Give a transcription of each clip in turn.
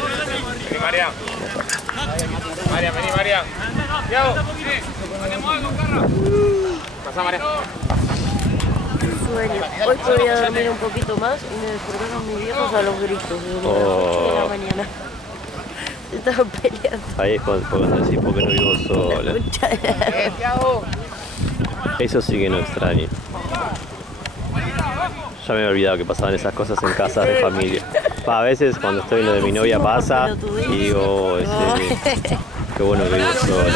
Vení, Marian. Marian, vení, Marian. Tiago. Pasá, Marian. Sueño. Hoy podría dormir un poquito más y me despertaron mis viejos a los gritos desde las 8 de la mañana. Estaban peleando. Ahí es cuando decís, ¿por qué no vivo sola? Tiago. Eso sí que no extraño. Ya me he olvidado que pasaban esas cosas en casas de familia. A veces cuando estoy en lo de mi novia pasa y digo, qué bueno que vivo sola.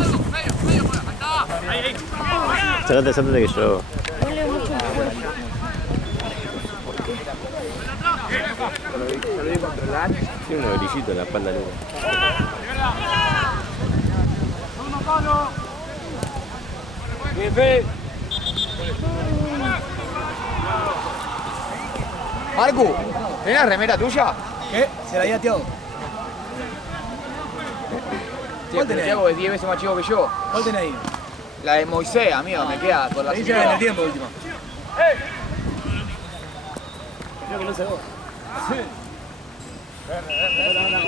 Se nota antes que yo. Duele mucho el cuerpo. ¿Lo vi controlar? Tiene unos grillitos en la espalda, Luca. Bien, Fede. Marcu, ¿tenés la remera tuya? ¿Qué? ¿Se la di a Tiago? ¿Cuál tenés? Tiago es 10 veces más chico que yo. ¿Cuál tenés ahí? La de Moisés, amigo, me queda por la Ahí cintura. ya en el tiempo último. Creo que no se va.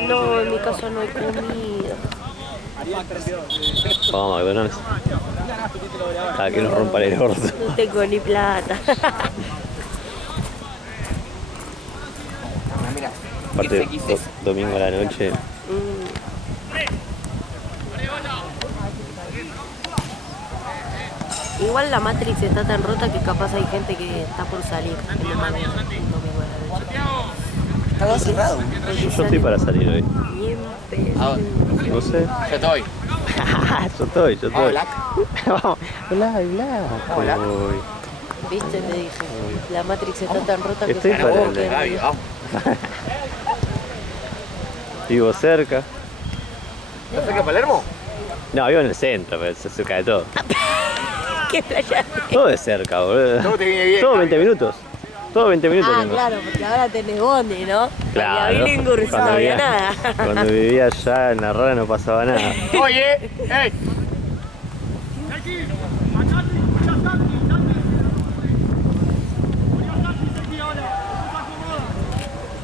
No, en mi casa no hay comida. Vamos a McDonald's. Ah, que nos rompan el orto. No tengo ni plata. Mira, Aparte, domingo a la noche. Igual la Matrix está tan rota que capaz hay gente que está por salir el domingo a la noche. Estaba cerrado. Yo estoy para salir hoy. Bien pedo. ¿A dónde? No sé. Yo estoy. yo estoy. Hola. Vamos. Hola. Hola. Uy. ¿Viste? Te dije. La Matrix está tan rota que Estoy se para acabó el- que Gaby, vamos. Vivo cerca. ¿Estás cerca de Palermo? No, vivo en el centro, pero se cerca de todo. ¿Qué playa? Todo de cerca, boludo. Todo te viene bien, Todo Javi. 20 minutos. Todo 20 minutos Ah, tengo. claro, porque ahora tenés bondi, ¿no? Claro. Porque a Billinghurst no Cuando había vivía- nada. Cuando vivía allá en la rara no pasaba nada. Oye, hey.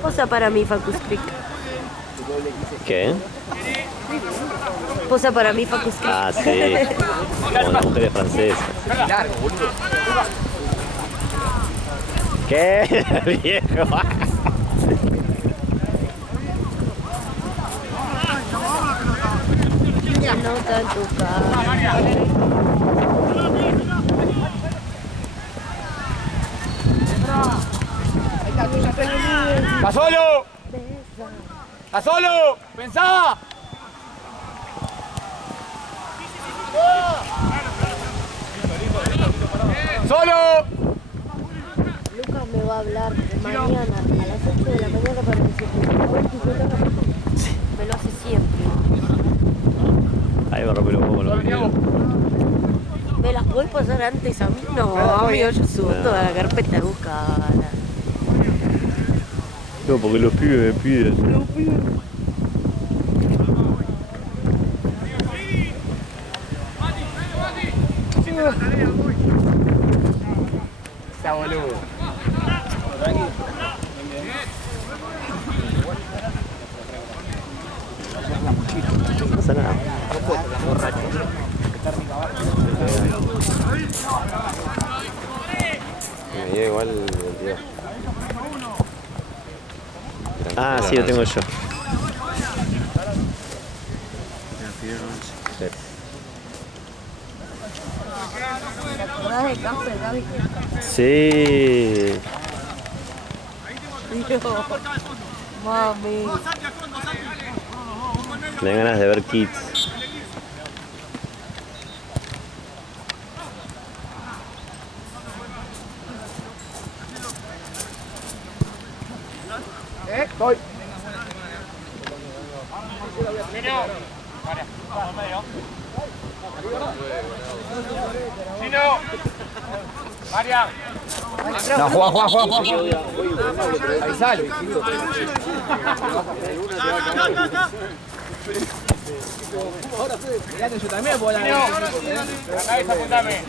Posa para mí, Facus Creek. ¿Qué? Posa para mí, Facus Creek. Ah, sí. Como las mujeres francesas. Largo, boludo. ¿Qué? Viejo. Se nota en tu cara. ¡Está solo! ¡Está solo! ¡Pensá! ¡Solo! Lucas me va a hablar mañana a las 8 de la mañana para que se vuelta y yo tenga que... Me lo hace siempre. Ahí me rompe un poco los videos. ¿Me las podés pasar antes a mí? No, amigo, yo subo toda la carpeta buscada. No, porque los pibes me piden. Está boludo. No pasa nada. Me dio igual el 22. Ah, sí, lo tengo yo. Sí. ¿Te acordás de Casper, Gaby? Sí. Dios, mami. Me dan ganas de ver Kids. Estoy. Chino. María. No, Juan. Ahí sale. Mirate yo también, puedo Chino. La cabeza, apuntame.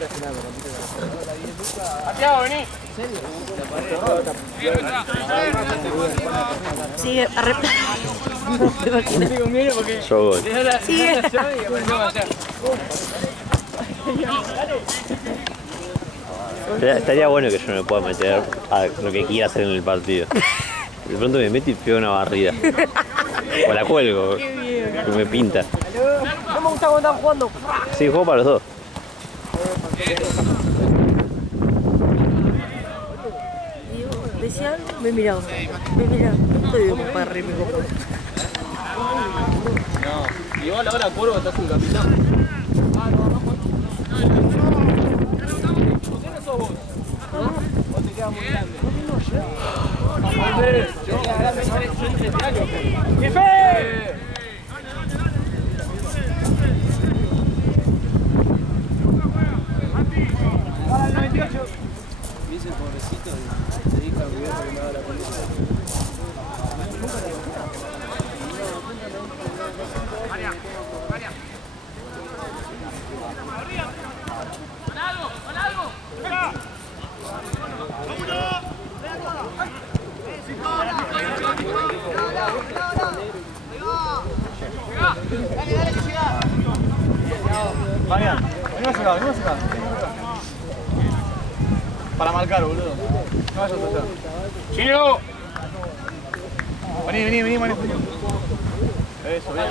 Santiago, vení. Sigue, arre... Te conviene porque... Yo gol. Sigue. Estaría bueno que yo me pueda meter a lo que quiera hacer en el partido. De pronto me meto y pego una barrida. O la cuelgo. Que me pinta. No me gusta cuando están jugando. Sí, juego para los dos. Decían, me miraba. Me miraba. No estoy como para reírme con vos. No, igual ahora Cuervo está su capitán. ¿Quiénes sos vos? ¿O te queda muy grande? ¡Jefe! Para el 98. Y ese pobrecito se dedica a olvidar porque me da la pelota. Marian, venimos acá, venimos acá. Para marcar, boludo. No vayas allá. ¡Chino! Vení, vení, vení, vení. Eso, bien.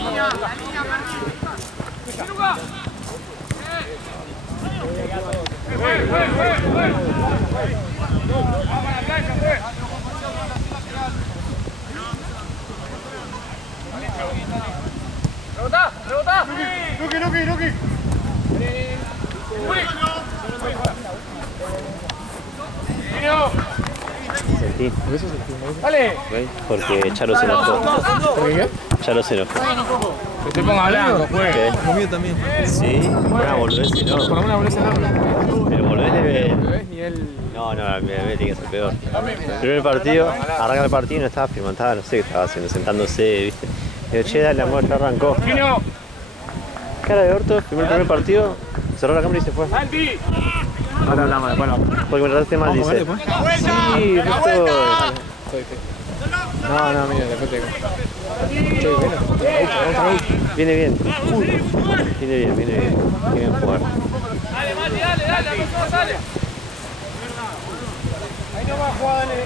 ¡Rebotá! ¡Rebotá! Luqui. ¡Chino! Sentí. ¡Dale! ¿Ves? Porque Charo se enojó. ¿Por qué? Charo se enojó. Que te ponga blanco, pues. ¿Qué? Lo mío también. Sí, una boludez enorme. Por una boludez enorme. El boludez de... Nivel... No, el tiene que ser peor. Primer partido, arranca el partido y no estaba firmando, estaba, no sé qué estaba haciendo, sentándose, ¿viste? Digo, che, dale, amor, ya arrancó. ¡Chino! Cara de orto, primer partido, cerró la cámara y se fue. ¡Santi! Ahora hablamos, bueno. Porque me trataste mal, dice. Sí, justo... No, mira, después te... Che, Viene bien. Viene bien. Viene bien jugar. ¡Dale, Mati, dale! ¡La persona sale! Ahí no va a jugar, dale.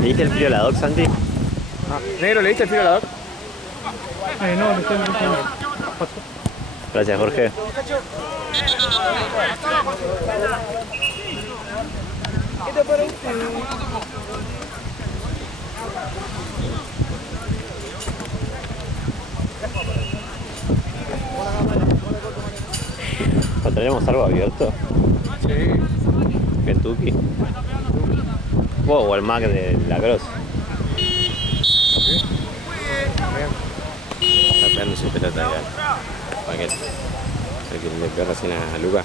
¿Le diste el frío a la doc, Santi? Negro, ¿le diste el filo a la doc? No, le estoy Gracias, Jorge. ¿O tenemos algo abierto? Sí. Kentucky. O el Mac de la Cross. Está pegando su pelota al paquete. O sea que le pegó recién a Luca.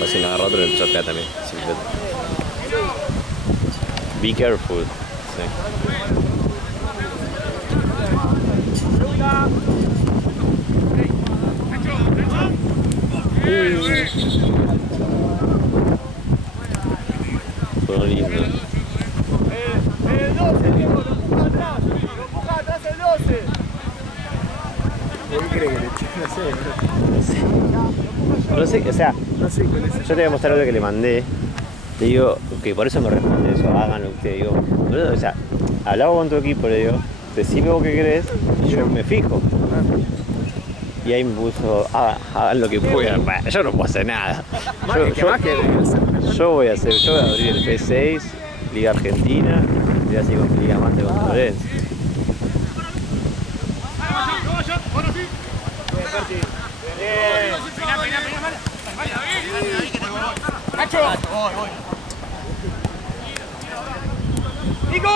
Recién lo agarró otro y le empezó a pegar también. Sin pelota. Be careful. Sí. Fue lindo. El 12, Diego, lo empuja atrás. Lo empuja atrás el 12. ¿Qué cree que le eché? No sé, o sea, No sé cuál es. yo te voy a mostrar algo que le mandé. Le digo, que por eso me responde eso, háganlo ustedes. Digo, boludo, o sea, hablaba con tu equipo, le digo, decime vos qué querés y yo me fijo. Y ahí me puso, hagan lo que puedan. Bah, yo no puedo hacer nada. Yo voy a abrir el P6, Liga Argentina, y voy a seguir con Liga Master con Florencia. ¡Nacho! ¡Nico!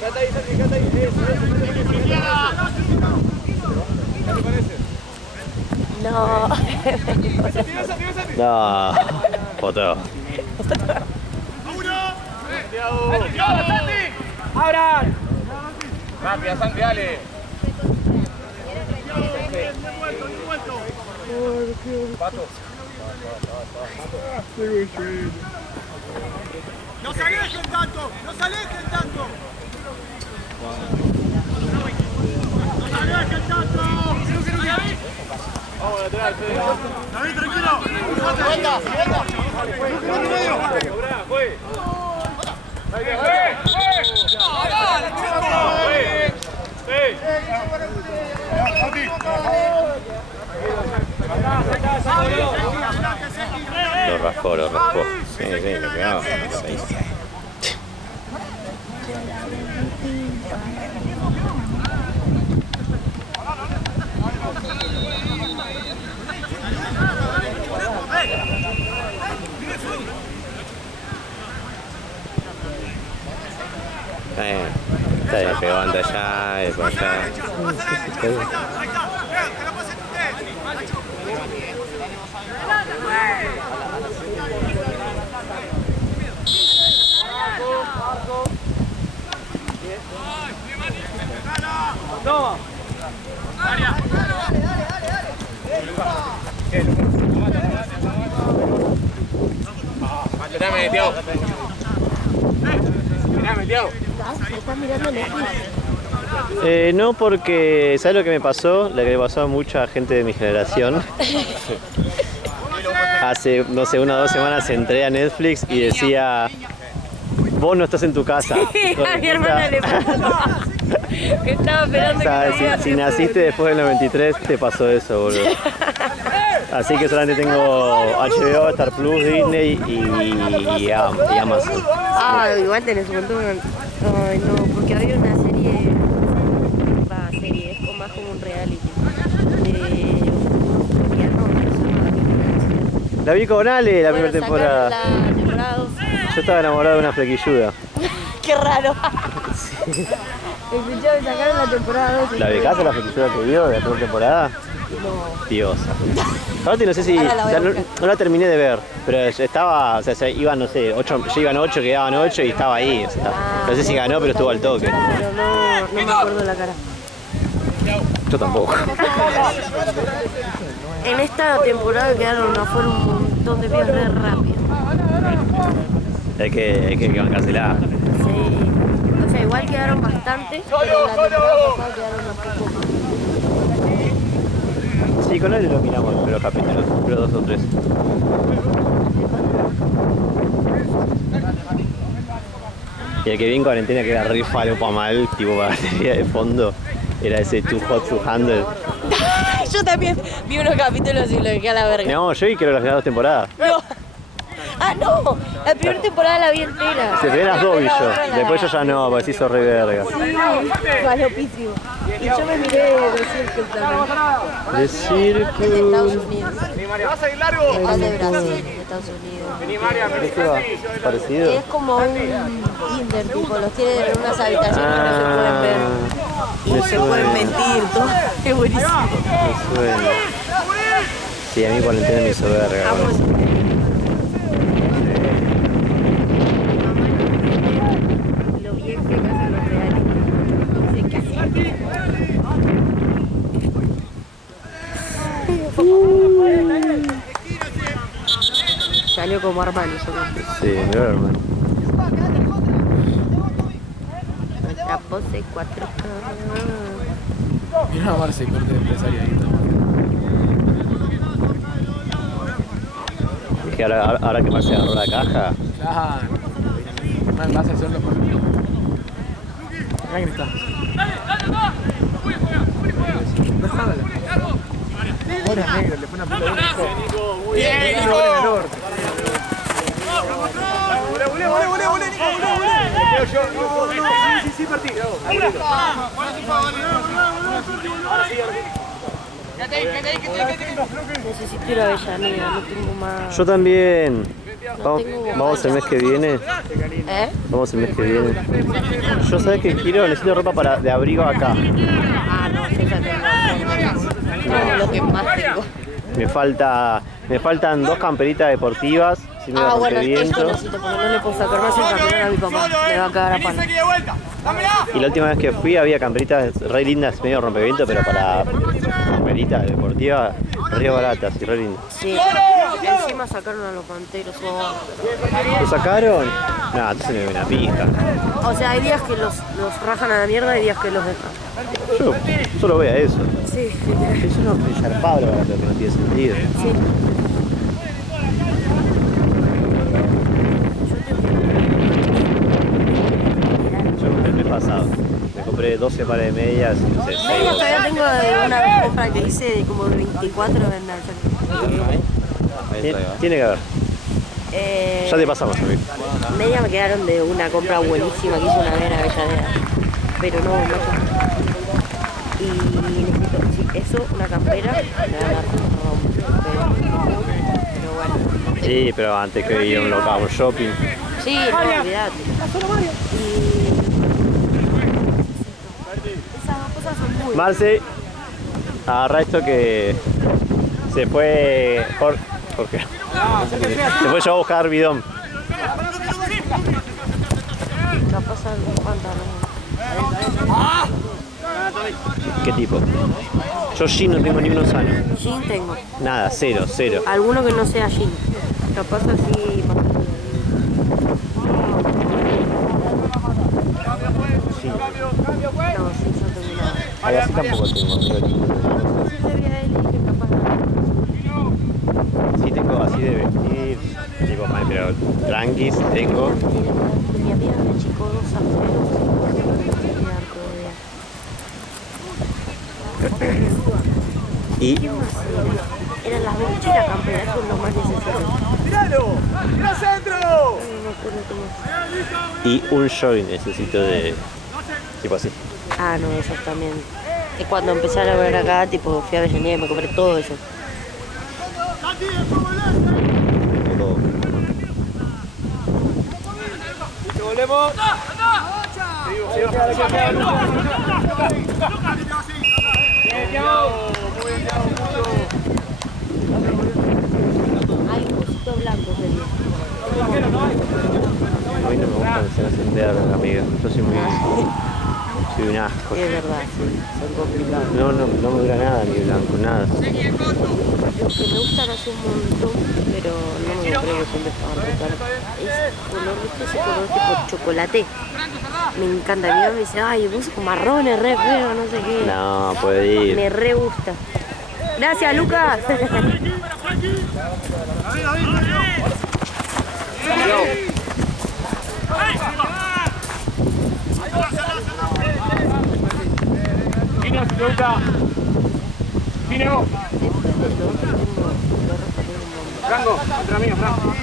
Canta ahí, Santi, canta ahí. ¿Qué te parece? No. No, foto. ¡Abran! Rápida, Santi, dale. Pato. ¡No se alejen tanto! ¡No se alejen tanto! ¡No se alejen tanto! Vamos, lateral, Fede. David, tranquilo. ¡Vuelta! ¡Vuelta! ¡Juegue! Lo raspó, lo raspó. Sí, lo pegaba. Sí. Está bien, pegó ante allá y por allá. Está bien. ¡Toma! Tirame, Tiago. Tirame, Tiago. ¿Estás mirando Netflix? No, porque ¿sabes lo que me pasó? Lo que le pasó a mucha gente de mi generación. Hace, no sé, 1 o 2 semanas entré a Netflix y decía: vos no estás en tu casa. A mi hermana le pasó. Que estaba esperando O sea, si naciste después del 93, te pasó eso, boludo. Así que solamente tengo HBO, Star Plus, Disney y Amazon. Ah, igual tenés un montón. Ay, no, porque había una serie. Es más como un reality. La vi con Ale la primera temporada. La temporada 2. Yo estaba enamorado de una flequilluda. Qué raro. Escuchame, sacaron la temporada 2. ¿La becaza la flequilluda que vio de la primera temporada? No. Diosa. Aparte no sé si, Ahora la voy a o sea, buscar. no la terminé de ver, pero estaba, o sea, iban, no sé, 8, ya iban 8, quedaban 8 y estaba ahí. O sea, no sé si ganó, pero estuvo al toque. Pero no me acuerdo la cara. Yo tampoco. En esta temporada quedaron afuera un montón de pibes re rápido. Hay que bancársela. Sí. O sea, igual quedaron bastantes, pero la temporada pasada quedaron un poco más. Sí, con él lo miramos, pero capítulos, pero 2 o 3. Y el que vi en cuarentena que era re falopa mal, tipo batería de fondo, era ese Too Hot to Handle. Yo también vi unos capítulos y lo dejé a la verga. No, yo vi que era las primeras 2 temporadas. No. Ah, no, la primera temporada la vi entera. Se primeras 2 vi yo, después yo ya no, porque se hizo re verga. Sí, falopísimo. Y yo me miré de Circle también. De Es de Estados Circle. Unidos. ¿Vas a ir largo? Es de Brasil, de Estados Unidos. Vení, María, ¿De qué va? ¿Parecido? Es como un Tinder, tipo, los tienen en unas habitaciones que no se pueden ver. Y me se pueden suena. mentir, todo. Es buenísimo. Me suena. Sí, a mí cuarentena me hizo verga. Amo boludo. ese. Lo bien que me hacen los reales. Dice que así. Salió como Armani, solo. Sí, me veo hermano. Nuestra pose 4K. Mira a Marce, corte de empresario ahí. Es que ahora que Marce agarró la caja, Claro. Más vas a hacerlo por mí. Acá que está. Ahora negro, le pone una pelota. Bien, Nico. ¡Volé, Nico! Sí, partí. Necesito ir a Avellaneda, no tengo más. yo también. Vamos, tengo vamos el mes que viene. ¿Eh? Vamos el mes que viene. Yo sabes que quiero, necesito ropa de abrigo acá. Ah, no, yo ya tengo lo que más tengo. Me faltan 2 camperitas deportivas. Si me Ah, da bueno, esto viento. necesito porque no le puedo sacar más el campeón a mi papá. Me va a cagar a palo. Y la última vez que fui había camperitas re lindas, medio rompeviento, pero para camperitas deportivas re baratas y re lindas. Sí, encima sacaron a los panteros. ¿Lo sacaron? Nah, entonces me dio una pija. O sea, hay días que los rajan a la mierda y hay días que los dejan. Yo solo voy a eso. Sí, Es uno zarpado barato que no tiene sentido. sí. Yo compré el mes pasado. Me compré 12 pares de medias y no sé, 6 Yo todavía tengo de una compra que hice de como 24 en Ahí está, ahí va. Tiene que haber. Ya te pasamos, amigo. Media me quedaron de una compra buenísima que hizo una nena Avellaneda. Pero no. Y necesito, sí, eso, una campera, me va a dar pero bueno. Sí, pero antes que ir a un local, a un shopping. Sí, no, olvidate. Y esas cosas son muy... Marce, agarra esto que se fue Jorge. Se fue yo a buscar bidón. Capaz algún pantalón. ¿Qué tipo? Yo jean no tengo ni uno sano. Jean tengo. Nada, cero. Alguno que no sea jean. Capaz así... Sí. No, sí, yo tengo nada. Ahí así tampoco tengo, amigo. Sí tengo así de vestir, tipo, pero tranquis tengo. Mi amiga me achicó 2 sombreros Y eran las bochas y la campera, eso es lo más necesario. ¡Tiralo! ¡Tira centro! No me acuerdo cómo es. y un jogging necesito de tipo así. Ah, no, eso también. Que cuando empecé a laburar acá, tipo, fui a Avellaneda y me compré todo eso. Todo. ¿Listo, volvemos? Hay un cosito blanco, sería. A mí no me gusta que se me encender, amiga. Yo soy un asco. Es verdad, sí, son complicados. No me dura nada ni blanco, nada. Los que me gustan hace un montón, pero no me compré que siempre estaban muy caros. Es color, ¿viste? Ese color tipo chocolate. Me encanta. Mi mamá me dice, ay, vos con marrones, re feo, no sé qué. No, puede ir. Me re gusta. Gracias, Lucas. Franco, contra mí, Franco.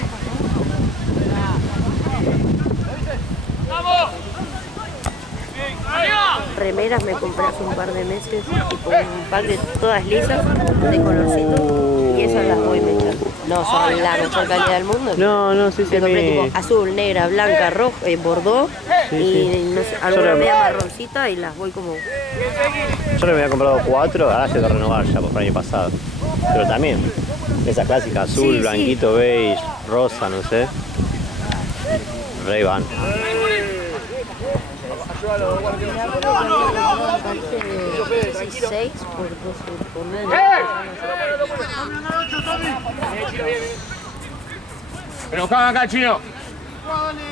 Remeras me compré hace un par de meses, tipo un pack de todas lisas, de colorcito, y esas las voy mechando. No son la mejor calidad del mundo. No, sí, Me compré tipo azul, negra, blanca, roja, bordeaux y no sé, alguna media marroncita y las voy como... Yo le había comprado 4, ahora se va a renovar ya por el año pasado. Pero también, esa clásica azul, Sí, blanquito, beige, rosa, no sé. Ray Ban. De 16 por 12 por 9. Pero juegan acá, chino.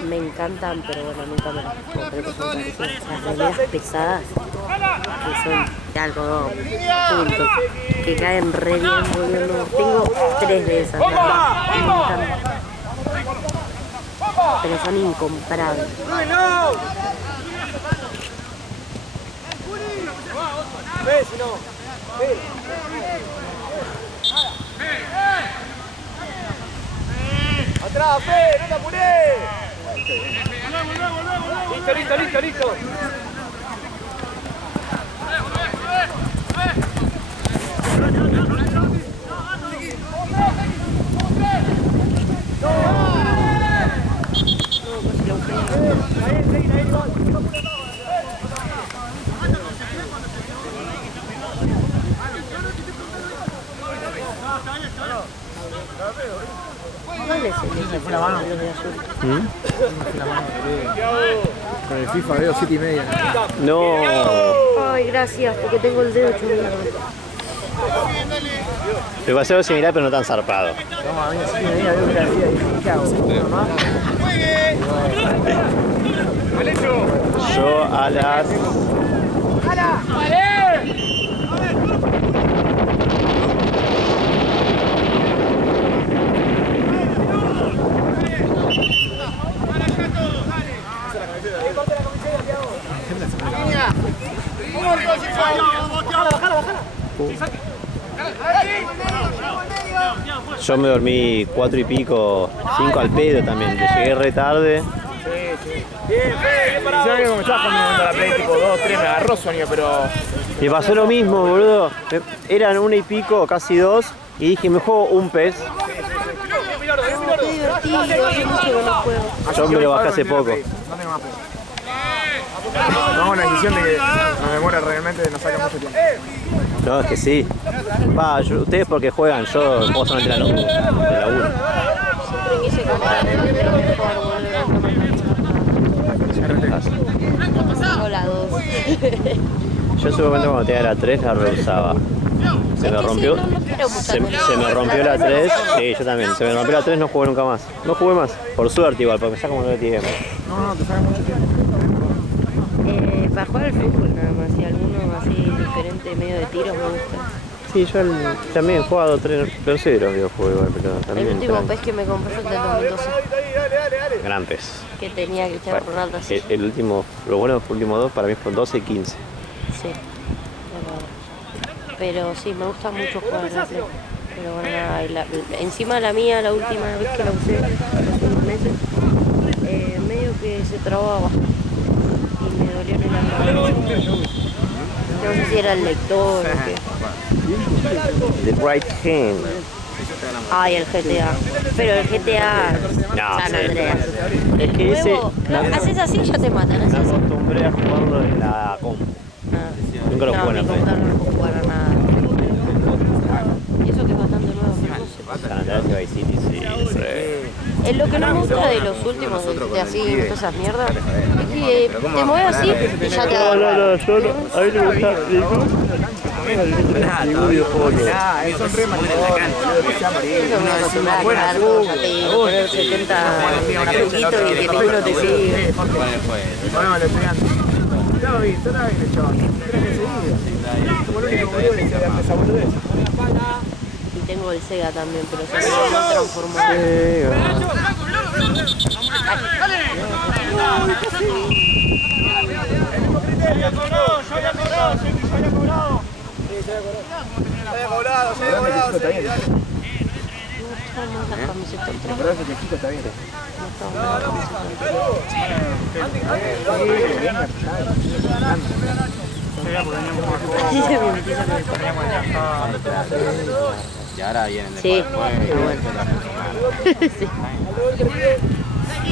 Me encantan, pero bueno, nunca me las compré porque son carísimas. Las remeras pesadas, que son de algodón, punto, que caen re bien, boludo. Tengo 3 de esas, me encantan. Pero son incomparables. Ve, si no. Ve. Atrás, Fe, no te apurés. Listo. ¡No! ¿Cuál es el equipo de los de azul? Con el FIFA veo 7:30. No. Ay, gracias, porque tengo el dedo hecho mierda. Me pasó algo similar, pero no tan zarpado. No, a mí 7:30 veo que la vida y ¿qué hago? ¿Mamá? Yo a las... Yo me dormí 4 y pico, 5 al pedo también, que llegué re tarde. Bien, parado. Yo me estaba jugando la Play tipo 2, 3, me agarró sueño, pero... Me pasó lo mismo, boludo. Eran 1 y pico, casi 2, y dije, me juego un PES. Qué divertido, hace mucho que no juego. Yo me lo bajé hace poco. No tengo más Play. Tomamos la decisión de que nos demora realmente, nos saca mucho tiempo. No, es que sí. Va, ustedes porque juegan, yo juego solamente la 1. Siempre quise comprar el mejor, boludo. Hola, 2. Yo en su momento cuando tenía la 3 la reusaba. Se me rompió. No quiero mucha Se me rompió la 3. Sí, yo también. Se me rompió la 3, no jugué nunca más. No jugué más. Por suerte igual, porque me saca como 9 tiempo. No, te saca mucho tiempo. Para jugar al fútbol nada más, y alguno así diferente, medio de tiros me gusta. Sí, yo también he jugado 3 de los videojuegos, pero El también. último pez que me compré fue el del 2012, Gran pez. que tenía Cristiano Ronaldo así. El último, lo bueno de los últimos 2 para mí fue 12 y 15. Sí, pero sí, me gusta mucho jugar en la Play. Pero bueno, nada, encima la mía, la última vez que la usé, hace unos meses, medio que se trababa y me dolieron las manos. No sé si era el lector o qué. The Right Hand. Ay, el GTA. Pero el GTA No, San sí. Andreas. Es que ese. Haces así y ya te matan. Me Haces así. acostumbré a jugarlo en la compu. Nunca lo No, jugué en mi la Play. computadora no puedo jugar a nada. Y eso que es bastante nuevo, pero no sé. San Andreas y Vice City, sí. Lo que no me gusta de los últimos, de así, todas esas mierdas, es que te mueves así y ya te agarra. yo no. A mí me gusta. Ningún videojuego. Son re marcadores, Yo me acostumbré a quedar todos así, poner 70 jueguitos y que ninguno te sigue. Bueno, el estudiante. Estaba bien hecho. 3 meses seguidos. Como el único boludo que se hace esa boludez. Y tengo el Sega también, pero se me transformó. Pero ese chico está bien. Y ahora vienen de Sí, está bueno. Sí.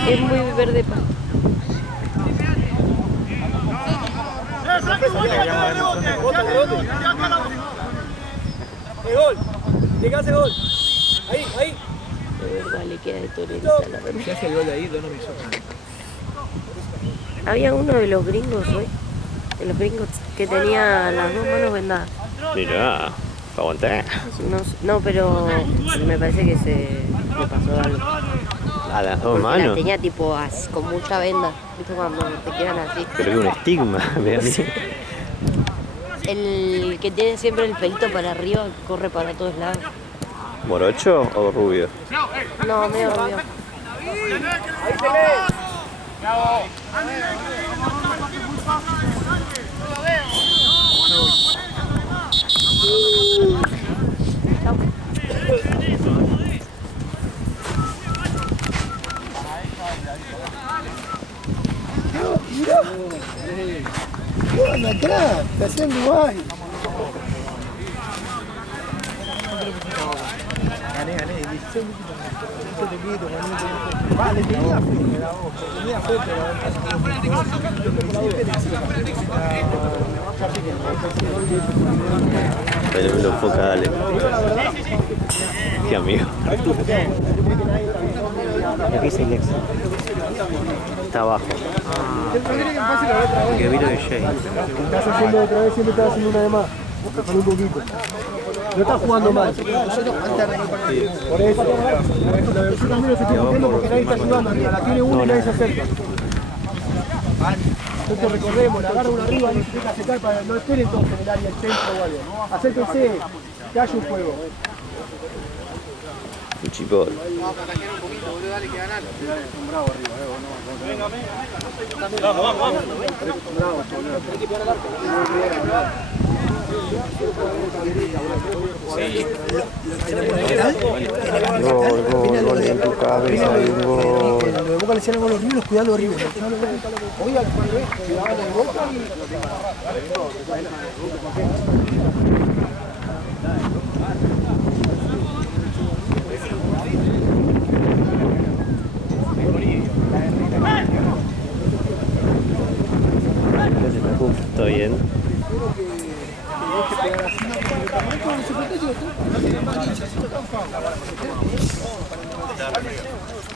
Es muy verde. Gol. Llega ese gol. Ahí. Vale, queda de torerita la verdad. Si hace el gol de ahí, no me hizo. Había uno de los gringos hoy, de los gringos que tenía las 2 manos vendadas. Mirá, aguanté. No, pero me parece que le pasó algo. A las 2 Porque manos. las tenía tipo con mucha venda, ¿viste? Cuando te quedan así. Pero que un estigma, me a mí. El que tiene siempre el pelito para arriba corre para todos lados. ¿Morocho o rubio? No, medio rubio. ¡Anda atrás! ¡Te hacen igual! Gané, 16 minutos. Vale, tenía fe, Pero me lo enfoca, dale. Cristian mío. Aquí es el ex. Está abajo. Que vino de Jay. Estás haciendo otra vez, siempre estás haciendo una de más. Con un poquito. No estás jugando mal. Por eso. Yo también lo estoy cumpliendo porque nadie está ayudando arriba. La tiene uno y nadie se acerca. Entonces recordemos, la agarra uno arriba y se deja secar para no esperen todos en el área, el centro o algo. Acérquense, que haya un juego. Fuchipol. Gol en tu cabeza, hay un gol. Lo de Boca le decían algo a los River, cuidado los River. Hoy al revés, cuidado de Boca y... Está bien.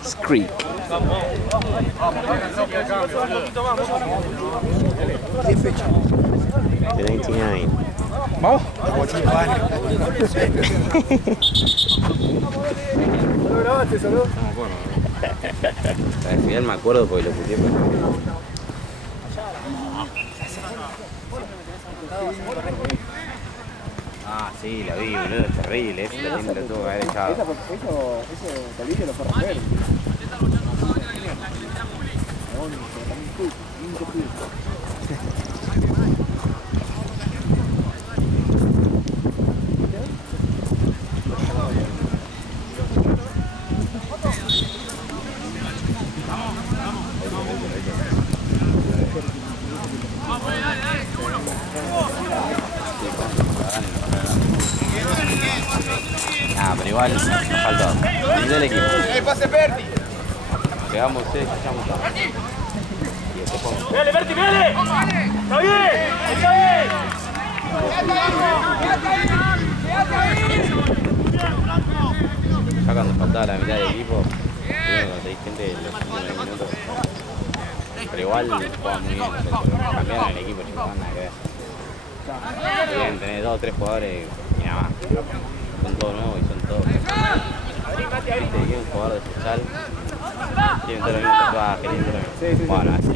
Screek. De 99. ¿Vamos? ¿No grabaste eso, no? No me acuerdo. Al final me acuerdo porque lo puse. Ah, sí, la vi, boludo, es terrible, eso también me lo tuvo que haber echado. Eso Bolivia lo fue a romper. Ah, pero igual nos falta. Dice el equipo. ¡Pase Berti! Pegamos, echamos todo. Y después pongo. ¡Vele, Berti, vele! ¡Está bien! ¡Está bien! Ya cuando faltaba la mitad del equipo, tuvimos que conseguir gente en los últimos 10 minutos. Pero igual jugaban muy bien, cambiaron el equipo, chicos, nada que ver. Deben tener 2 o 3 jugadores y nada más. Son todos nuevos y son todos. Viste, que un jugador de futsal tiene todos los mismos tatuajes, tiene todos los mismos. Bueno, así.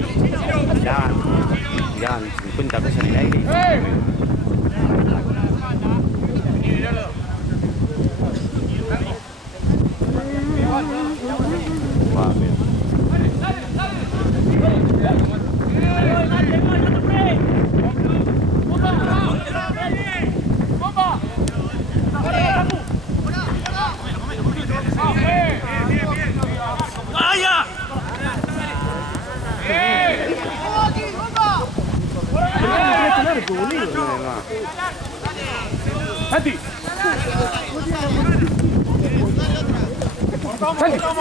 Tiraban 50 cosas en el aire y ¡Santi!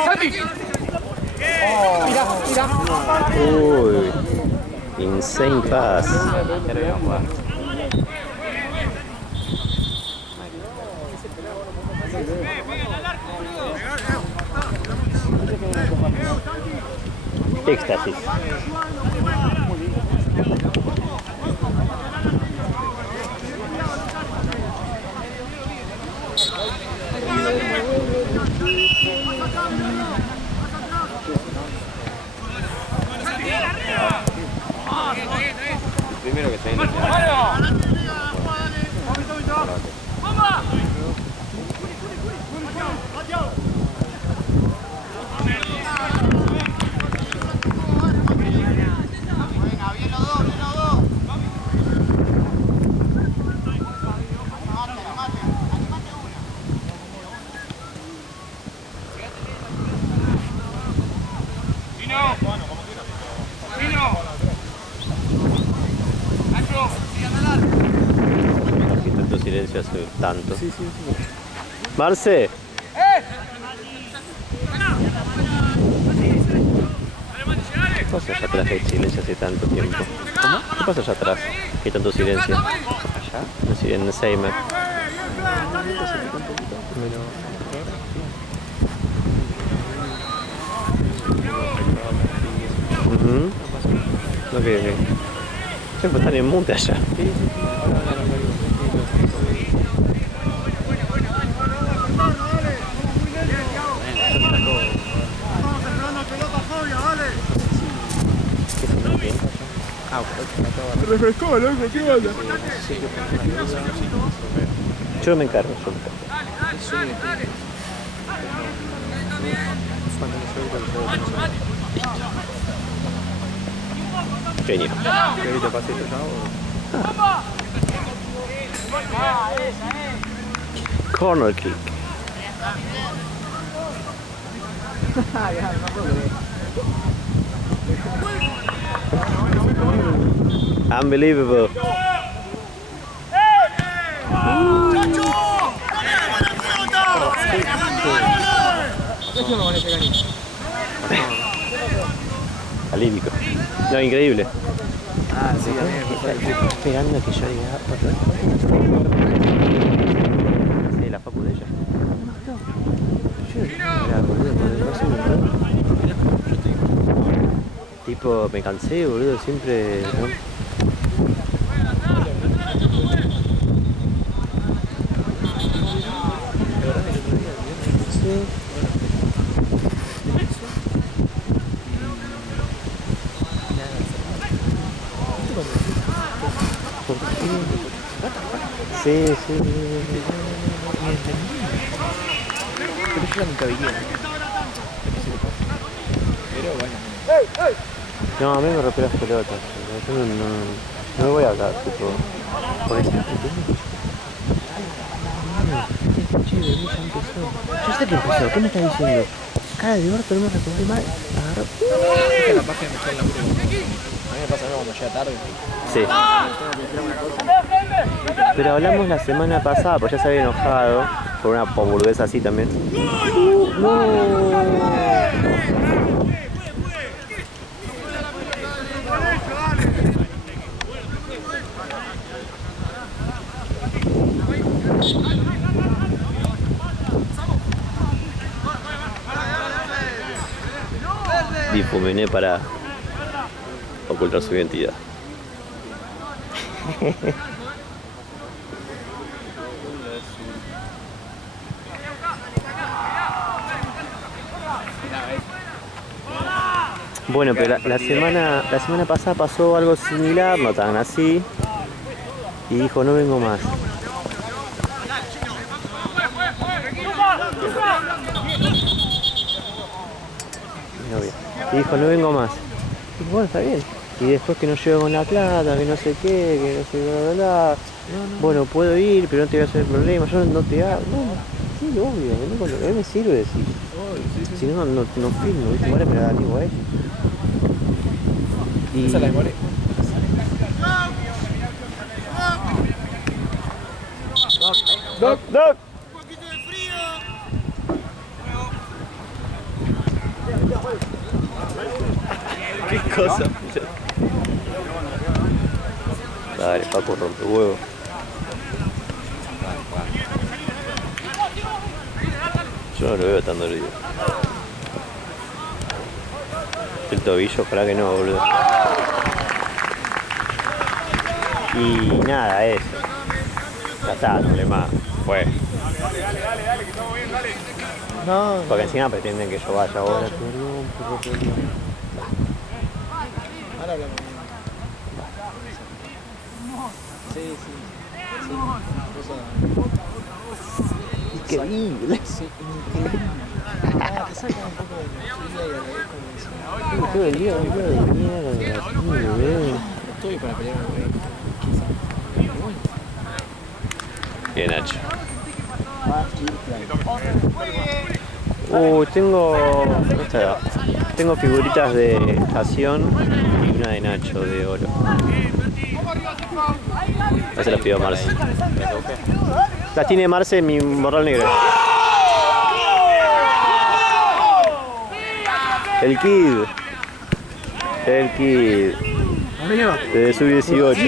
¡Santi! Uy. Insane pass. Éxtasis. primero que se viene. Tanto silencio hace tanto. Marce. ¿Qué pasa allá atrás que hay silencio hace tanto tiempo? ¿Cómo? ¿Qué pasa allá atrás que hay tanto silencio? ¿Allá? En Seimer. ¿Mm? Ok. Sí, pues están en monte allá. ¿Te refrescó, loco? ¿Qué onda? Yo me encargo. Genio. Corner kick. Unbelievable. Alívico. No, increíble. Ah, sí, también. Está esperando que yo diga otra vez. Sí, la facu de ella. Mirá, boludo, me parece un montón. Tipo, me cansé, boludo, siempre, ¿no? Sí. Sí. Pero yo nunca vi bien. Pero bueno. No, a mí me rompió las pelotas. Yo no me voy a hablar, tipo. Por eso. Yo sé que empezó, ¿qué me estás diciendo? Cara de orto, no me respondí mal. Agarró. Es que la página me está en la prueba. A mí me pasa algo cuando llega tarde. Sí. Pero hablamos la semana pasada, pues ya se había enojado por una boludez así también. Difuminé para ocultar su identidad. Bueno, pero la semana pasada pasó algo similar, no tan así, y dijo no vengo más. Y dijo no vengo más. Y bueno, está bien. Y después que no llego con la plata, que no sé qué, que no sé bla. Bueno, puedo ir, pero no te voy a hacer problema, yo no te hago. No, sí, obvio, a mí me sirve decir. Si no, no filmo, ¿viste? Igual me la da igual. Y... Esa la demoré. ¡Doc! ¿Qué cosa? Dale, Paco, rompe huevo. Yo no lo veo tan dolido. El tobillo, ojalá que no, boludo. Y nada, eso. Ya está, no le más. Fue. Dale, que estamos bien, dale. No, Porque encima pretenden que yo vaya ahora. Ahora hablamos. Sí. Increíble. Sí, increíble. Te saca un poco de energía y Todo el día de mierda. no estoy para pelear con el Bien, Nacho. Tengo figuritas de estación y una de Nacho de oro. Ya se las pido a Marce. Las tiene Marce en mi morral negro. El Kid. Desde su 18.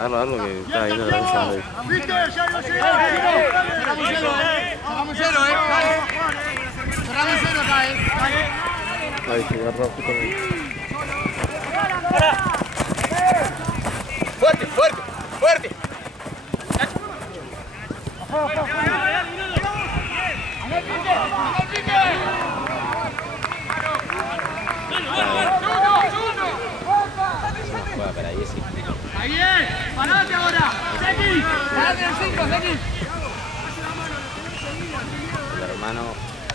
Agarra que está viendo la mesa. ¡Viste! ¡Ya lo llegué! ¡Vamos, Ahí se agarró justamente. Fuerte, fuerte, fuerte. Juega para 10 y Ahí es, parate ahora. Seguí, parate en 5, seguí. el hermano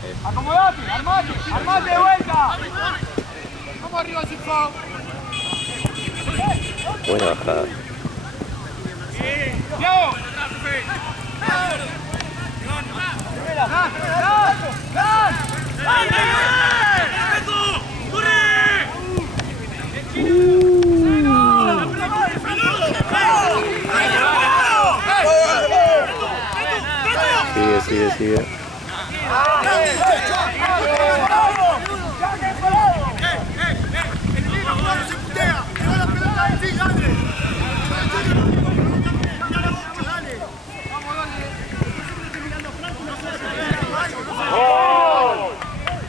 es Acomodate, armate, armate de vuelta. Vamos arriba, Sifo. Buena bajada. Diego. Sigue.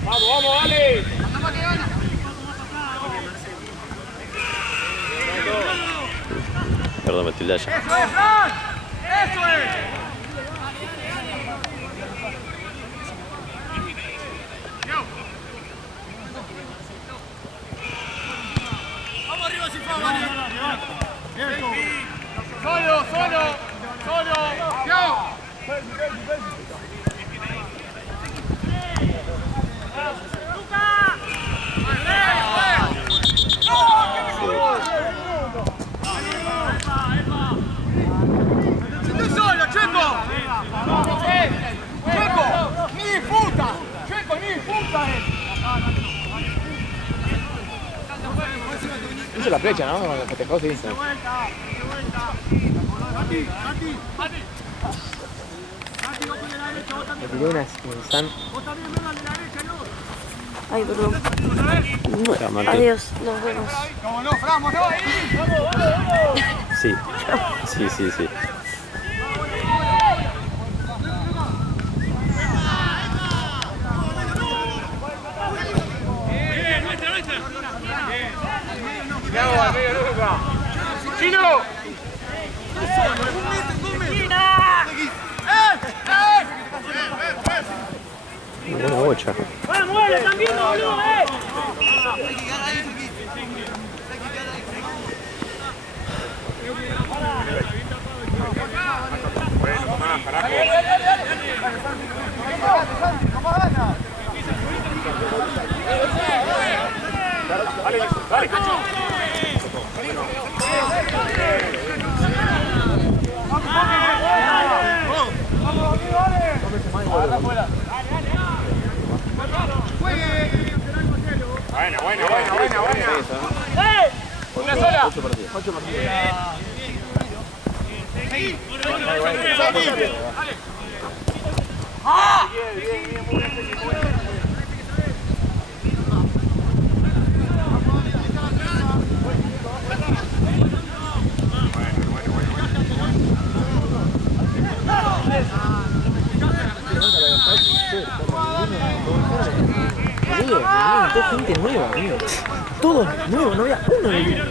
Vamos, dale. Perdón, me tilde allá. ¡Eso es, Fran! ¡Eso es! ¡Vamos arriba, Sifo! ¡Solo! ¡Yo! ¡Estoy solo, Checo! ¡Checo! ¡Ni puta! ¡Checo, ni puta! Hizo la flecha, ¿no? Cuando festejó, sí. Me tiré una instant. Ay, perdón. Chao, Martín. Adiós, nos vemos. ¡Cómo no, Fran! ¡Vamos ahí! Sí. Diego, al medio, Luca. ¡Chino! Buena bocha. Buena. Una sola. 8 partidos. Toda gente nueva, amigo. Todos nuevos, no había uno de ellos.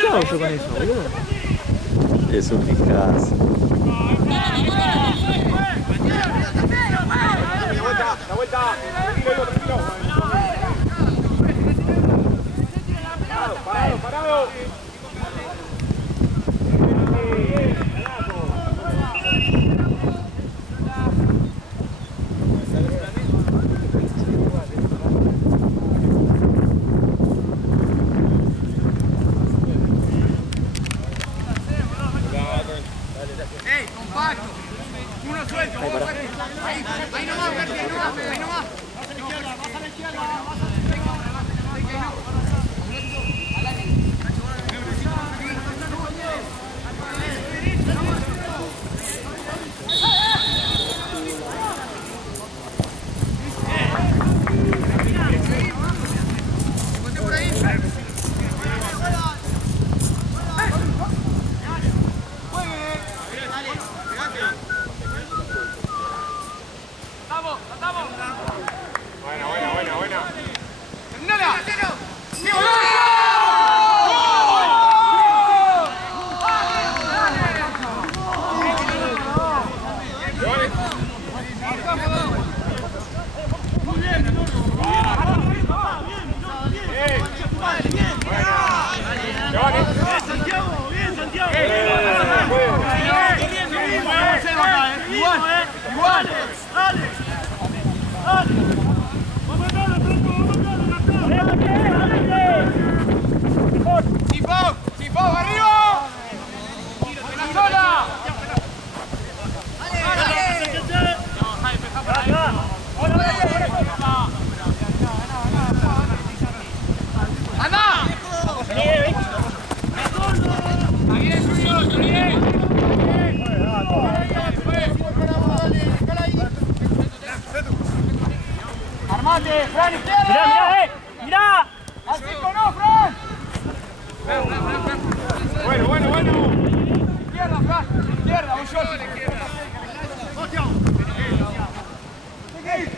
¿Qué hago yo con eso, boludo? Es un Picasso. La vuelta. Parado. Compacto. Uno suelto. Ahí nomás, ahí nomás.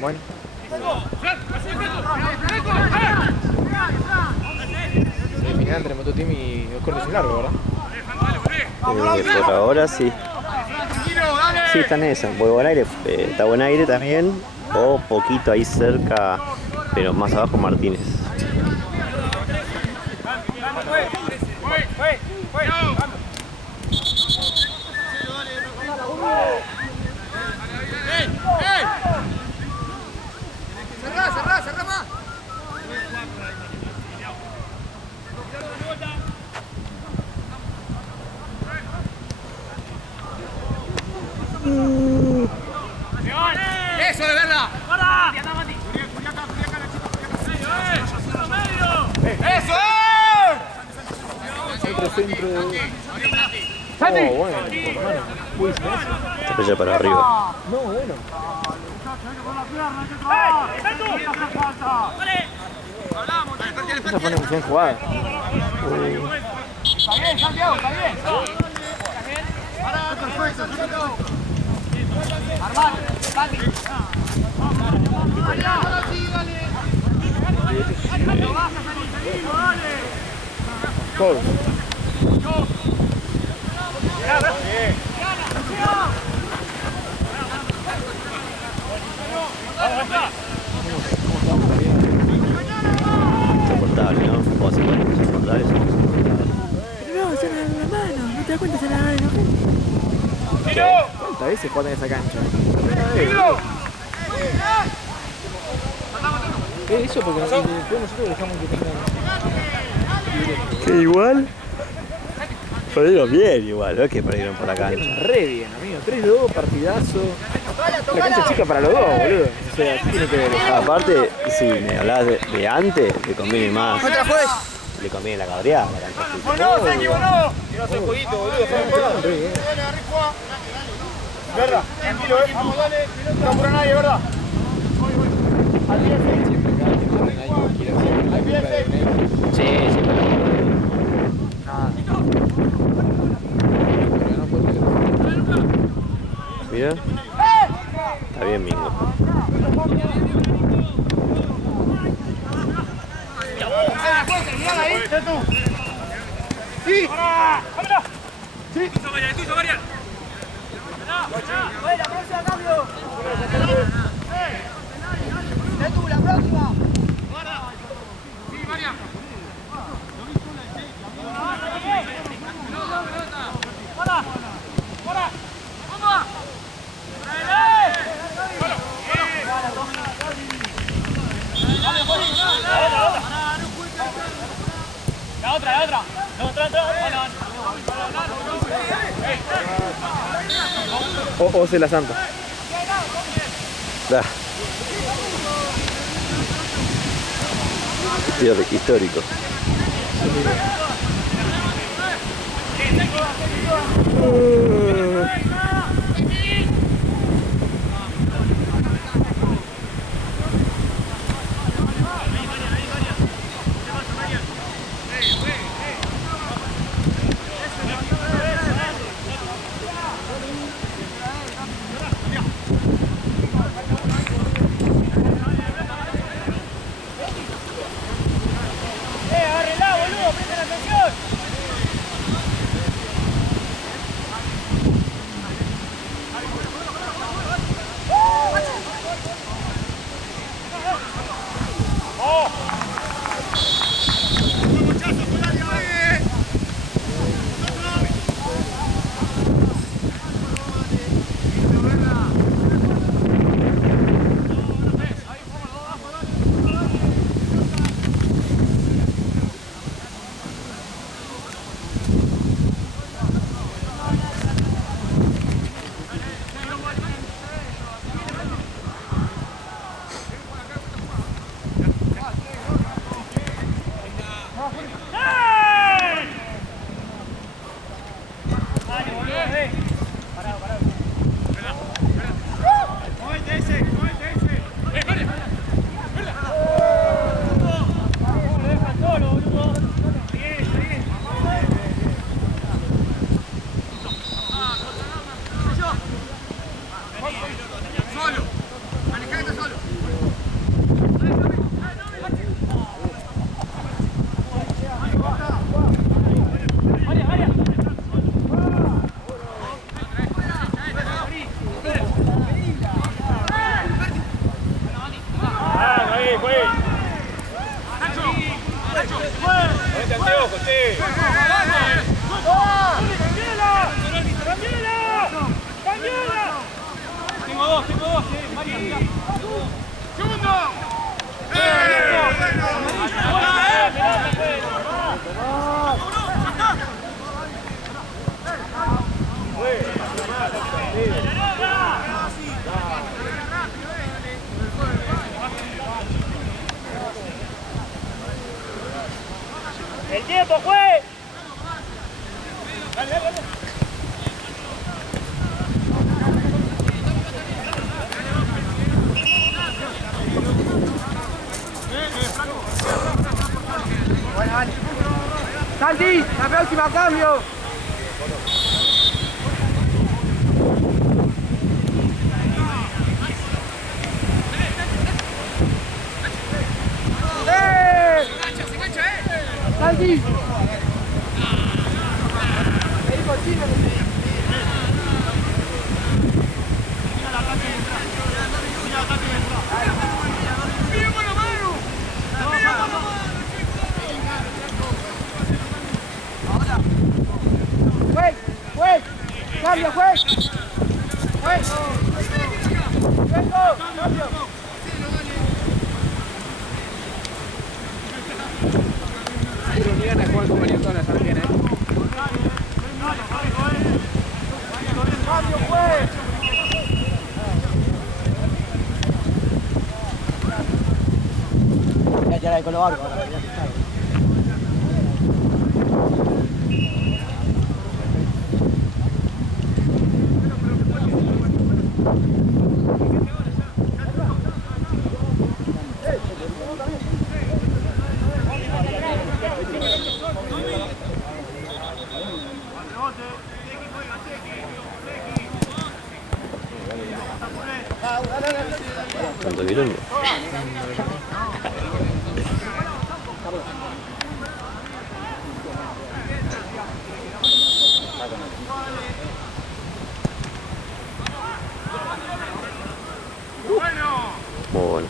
Bueno. Semifinal entre Mototeam y los cortes y largo, ¿verdad? Por ahora sí. Sí, está en esa. Buen aire, está buen aire también. O poquito ahí cerca, pero más abajo Martínez. Cerrá más. Eso, de verdad. ¡Eso! Centro. Oh, bueno, hermano. Uy, Se falla para arriba. no, bueno. Esa fue una emoción jugada. Está bien, Santiago, está bien. Armando, Santi. Gol. Insoportable, ¿no? O se pueden insoportar eso. No, se la dan la mano. ¿No te das cuenta? Se la dan la mano. ¿Cuántas veces juegan en esa cancha? Eso porque después nosotros dejamos que tengan. Que igual. Perdieron bien igual, no es que perdieron por la cancha. Re bien, amigo. 3-2, partidazo. La cancha chica para los dos, boludo. O sea, ¿qué tiene que ver eso? Aparte, si me hablabas de antes, le conviene más. Le conviene la cabreada, la cancha chica. Bueno, Seki, bueno. Quiero hacer jueguito, boludo. Re bien. Verdad, tranquilo, vamos, dale. No apura nadie, ¿verdad? Al pie, Sí, sí, pero. Mira. Está bien, Mingo. Sí. Sí. Bueno, próxima cambio. Tú, la próxima. Sí, María. La otra. No, entra. O se la santa. Da. Tío, histórico. ¡El tiempo, juez! ¡Dale, dale, dale! Santi, la próxima cambio. Santi. Juez, cambio, juez. Juez. Cambio. Pero ni ganas de jugar con Mariotona, ¿sabes quién es? Cambio, juez. Ya la con los barcos ahora, ya se sabe. Tanto quilombo. Muy bueno.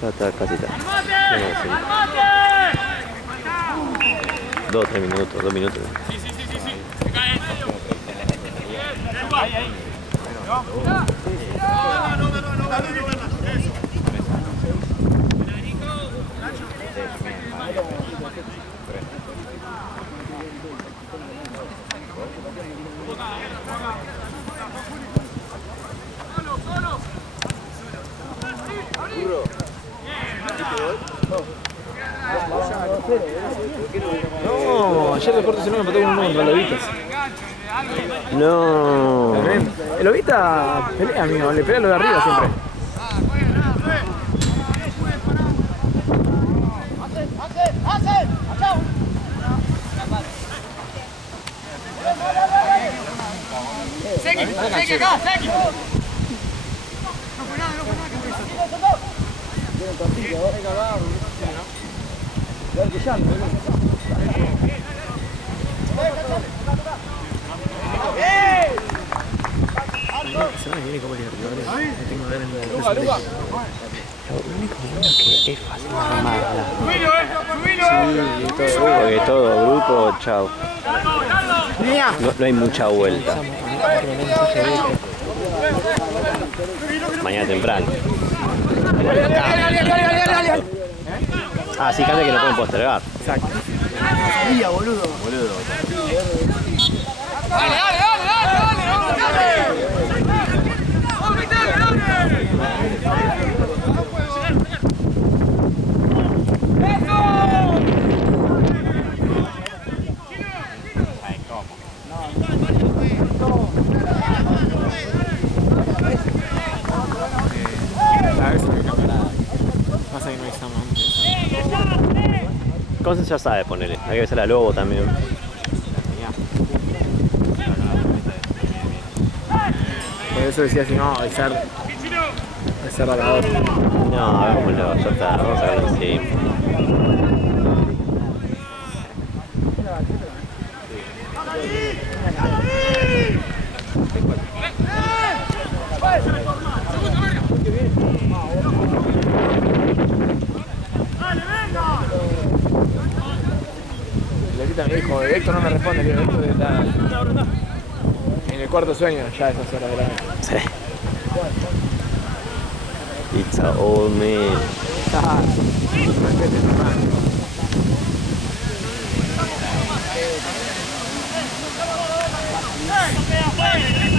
Ya está, casi está. 2 minutos, 2 minutos. No, ayer Deportes no me empató con 1 contra Lobitas. No. Tremendo. El Lobita pelea, amigo, le pelea lo de arriba siempre. ¡Segui acá, segui! Se me viene como Libertadores. No tengo ganas de ver. Lo único bueno es que es fácil armarla. ¡Subilo, Porque todo grupo, chao. No hay mucha vuelta. Mañana temprano. Ah, sí, cambia que no pueden postergar. Exacto. Día, boludo. ¡Dale, dale, dale, dale! ¡Vamos a meterle! ¡Vamos a meterle, dale! A ver si me cambia. Pasa que no estamos antes. Cosas ya sabe ponerle. Hay que besar a Lobo también. Por eso decía si no, avisar. cerrar la otra. No, hagámoslo, ya está, vamos a verlo así. Le quita a mi hijo, Héctor no me responde, que Héctor está en el cuarto sueño ya a esas horas de la noche. Sí. It's a old man. Respete, hermano. ¡Hey!